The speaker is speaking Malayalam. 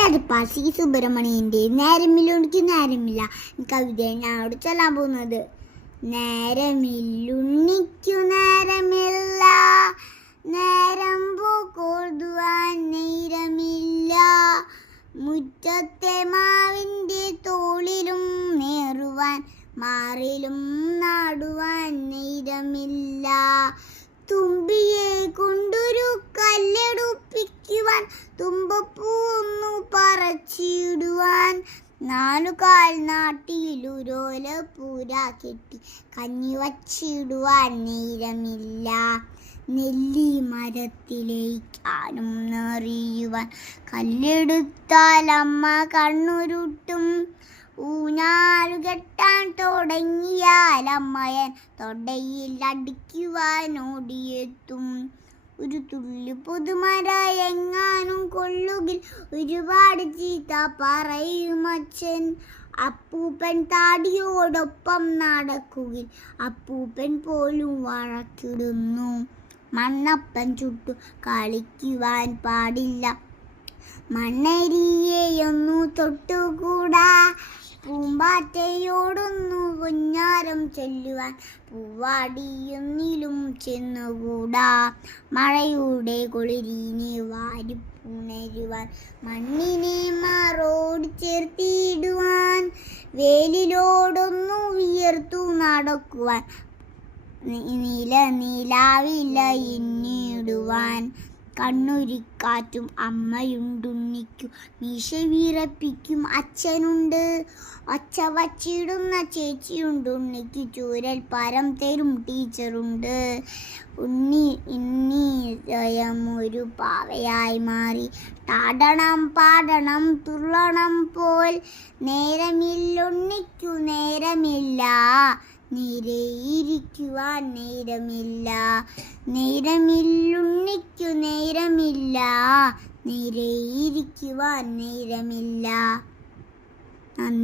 വയലാർ സി സുബ്രഹ്മണ്യൻ്റെ നേരമില്ലുണ്ണിക്ക് നേരമില്ല കവിതയെ ഞാൻ അവിടെ ചൊല്ലാൻ പോകുന്നത്. നേരമില്ലുണ്ണിക്കു നേരമില്ല, നേരം പോക്കൊഴുതുവാൻ നേരമില്ല, മുറ്റത്തെ മാവിൻ്റെ തോളിലും നേറുവാൻ മാറിലും നാടുവാൻ നേരമില്ല, തുമ്പിയെ കൊണ്ടൊരു കല്ലെടുപ്പിക്കുവാൻ തുമ്പപ്പൂന്നു പറച്ചിടുവാൻ, നാലുകാൽ നാട്ടിലൊരോല പൂര കെട്ടി കഞ്ഞി വച്ചിടുവാൻ നേരമില്ല, നെല്ലി മരത്തിലേക്കാനും നേറിയുവാൻ കല്ലെടുത്താൽ അമ്മ കണ്ണുരുട്ടും, ഊഞ്ഞാലു കെട്ടാൻ തുടങ്ങിയാൽ അമ്മയൻ തൊടയിൽ അടിക്കുവാൻ ഓടിയെത്തും, ഒരു തുള്ളി പുതുമര എങ്ങാനും കൊള്ളുകിൽ ഒരുപാട് ചീത്ത പറയും അച്ഛൻ, അപ്പൂപ്പൻ താടിയോടൊപ്പം നടക്കുകിൽ അപ്പൂപ്പൻ പോലും വഴക്കിടുന്നു, മണ്ണപ്പൻ ചുട്ടു കളിക്കുവാൻ പാടില്ല, മണ്ണരിയെയൊന്നു തൊട്ടുകൂടാ, പൂമ്പാറ്റയോടൊന്നു പൊന്നാരം ചൊല്ലുവാൻ പൂവാടിയൊന്നിലും ചെന്നുകൂടാ, മഴയുടെ കുളിരിനെ വാരിപ്പുണരുവാൻ മണ്ണിനെ മാറോട് ചേർത്തിടുവാൻ, വേലിലോടൊന്നു വിയർത്തു നടക്കുവാൻ നിലാവില എണ്ണിടുവാൻ, കണ്ണുരിക്കാറ്റും അമ്മയുണ്ടുണ്ണിക്കു, മീശ വിറപ്പിക്കും അച്ഛനുണ്ട്, ഒച്ച വച്ചിടുന്ന ചേച്ചിയുണ്ടുണ്ണിക്ക്, ചൂരൽ പരം തരും ടീച്ചറുണ്ട്, ഉണ്ണി സ്വയം ഒരു പാവയായി മാറി താടണം പാടണം തുള്ളണം പോൽ, നേരമില്ലുണ്ണിക്കു നേരമില്ല, നിരയിരിക്കുവാൻ നേരമില്ല, നേരമില്ലുണ്ണിക്കു നേരമില്ല, നിരയിരിക്കുവാൻ നേരമില്ല. നന്ദി.